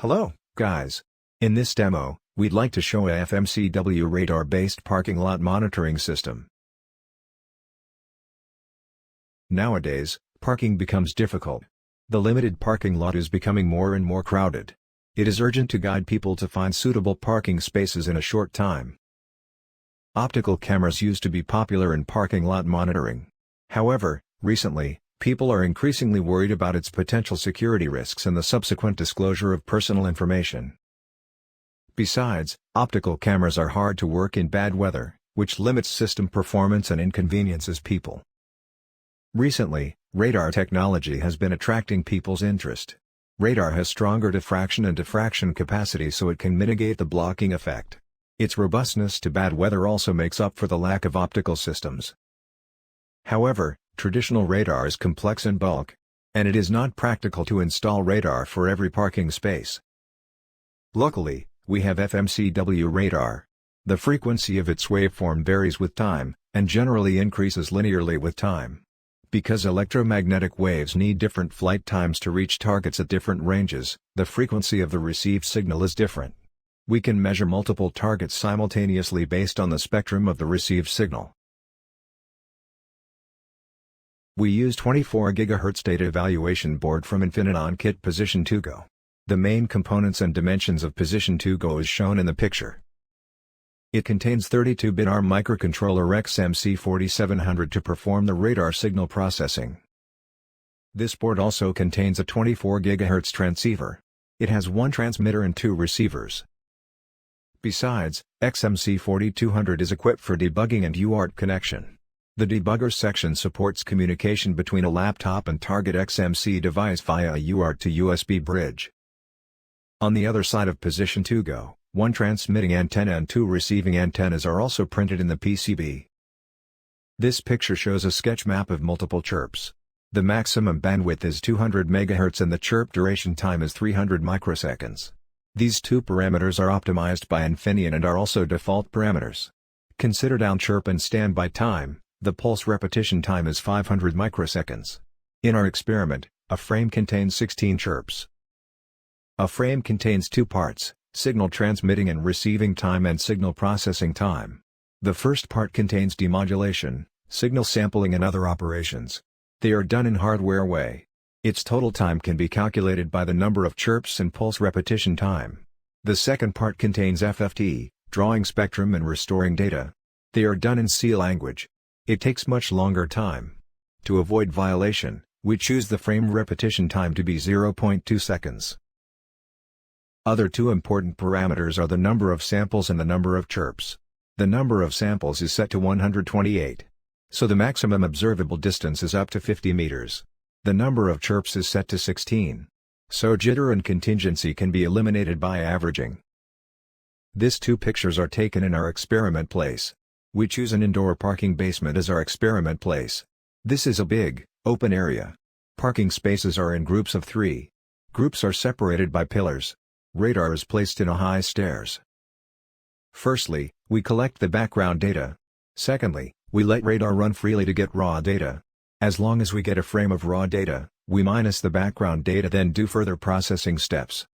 Hello, guys. In this demo, we'd like to show a FMCW radar-based parking lot monitoring system. Nowadays, parking becomes difficult. The limited parking lot is becoming more and more crowded. It is urgent to guide people to find suitable parking spaces in a short time. Optical cameras used to be popular in parking lot monitoring. However, recently, people are increasingly worried about its potential security risks and the subsequent disclosure of personal information. Besides, optical cameras are hard to work in bad weather, which limits system performance and inconveniences people. Recently, radar technology has been attracting people's interest. Radar has stronger diffraction and diffraction capacity, so it can mitigate the blocking effect. Its robustness to bad weather also makes up for the lack of optical systems. However, traditional radar is complex in bulk, and it is not practical to install radar for every parking space. Luckily, we have FMCW radar. The frequency of its waveform varies with time, and generally increases linearly with time. Because electromagnetic waves need different flight times to reach targets at different ranges, the frequency of the received signal is different. We can measure multiple targets simultaneously based on the spectrum of the received signal. We use 24 GHz data evaluation board from Infiniton Kit Position 2 Go. The main components and dimensions of Position 2 Go is shown in the picture. It contains 32-bit ARM microcontroller XMC4700 to perform the radar signal processing. This board also contains a 24 GHz transceiver. It has one transmitter and two receivers. Besides, XMC4200 is equipped for debugging and UART connection. The debugger section supports communication between a laptop and target XMC device via a UART to USB bridge. On the other side of Position 2 Go, one transmitting antenna and two receiving antennas are also printed in the PCB. This picture shows a sketch map of multiple chirps. The maximum bandwidth is 200 MHz and the chirp duration time is 300 microseconds. These two parameters are optimized by Infineon and are also default parameters. Consider down chirp and standby time. The pulse repetition time is 500 microseconds. In our experiment, a frame contains 16 chirps. A frame contains two parts, signal transmitting and receiving time and signal processing time. The first part contains demodulation, signal sampling and other operations. They are done in hardware way. Its total time can be calculated by the number of chirps and pulse repetition time. The second part contains FFT, drawing spectrum and restoring data. They are done in C language. It takes much longer time. To avoid violation, we choose the frame repetition time to be 0.2 seconds. Other two important parameters are the number of samples and the number of chirps. The number of samples is set to 128. So the maximum observable distance is up to 50 meters. The number of chirps is set to 16. So jitter and contingency can be eliminated by averaging. These two pictures are taken in our experiment place. We choose an indoor parking basement as our experiment place. This is a big, open area. Parking spaces are in groups of 3. Groups are separated by pillars. Radar is placed in a high stairs. Firstly, we collect the background data. Secondly, we let radar run freely to get raw data. As long as we get a frame of raw data, we minus the background data, then do further processing steps.